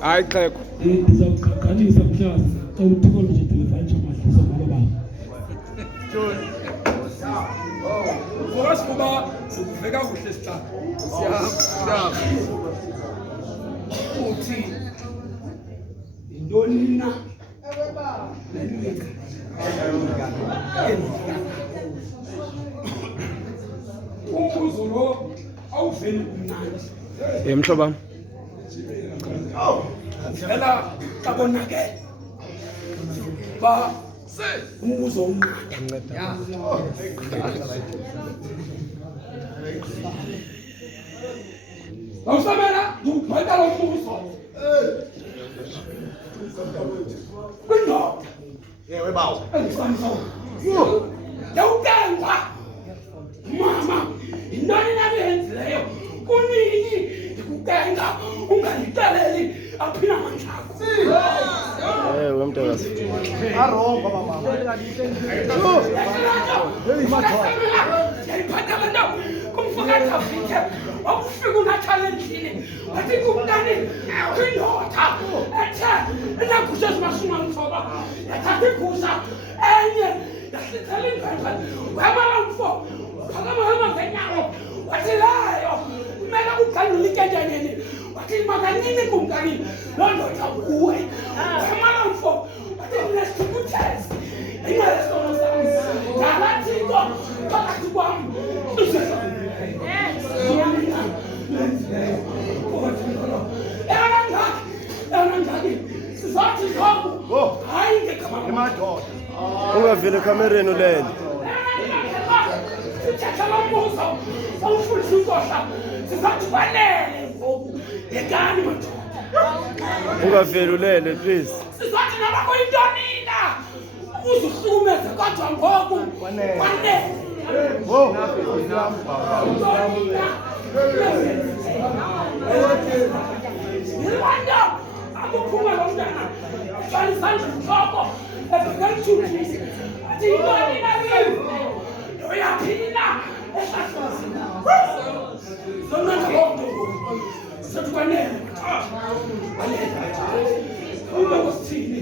Hayi Xhego. Ndizawuqaqanisa mhlazi xa uthiko lujidilefana chamadliso ngalo baba. Ukwazi kuba ukuveka kuhle sicala. Siyahamba. Uthi intoni na? Umbuzo lo awuveli kumnandi. Mhloba. Ela kabonake. Ba umbuzo umnandi. Awusamela ngibheka lo mbuzo. Kundoda. Yewe bawo. Yawukenza. Mama, intoni nayenzileyo? Kunini ukukenza unganikeleli aphina manjako. Wemntakazi. Arongo mama. Yayiphatha abantu kumfakazi afike wakufika unathalentini wathi kumntani kwindoda ethe enagusha ezimashumi amthoba yathatha igusha enye yahlithela indlebe wamala mfo phakamahamba ngenyawo wathi leyo kumele ugalule ikenjaneni wathi makanini kumkani loo ndoda kuwe wamala mfo wathi nesithukuthezi ingayesono sami ngalathiko phakathi kwami Ungavile kamereni ulele. Ungavile ulele please. Sizathi noma kuyintonina uzuhlukumeza kodwa ngoku kwanele. Nilwanda akuphuma lo mntana hlala isandla entloko ebhekelithulisi athi yintoni nakini uyaphila ehlahlazini zonanda lonto sithi kwanele ube kusithini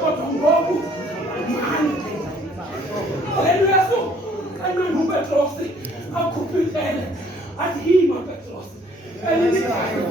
kodwa ngoku mani haleluya so kanqanda uPetrosi akhuphe ihlele athi yima Petrosi elilithayo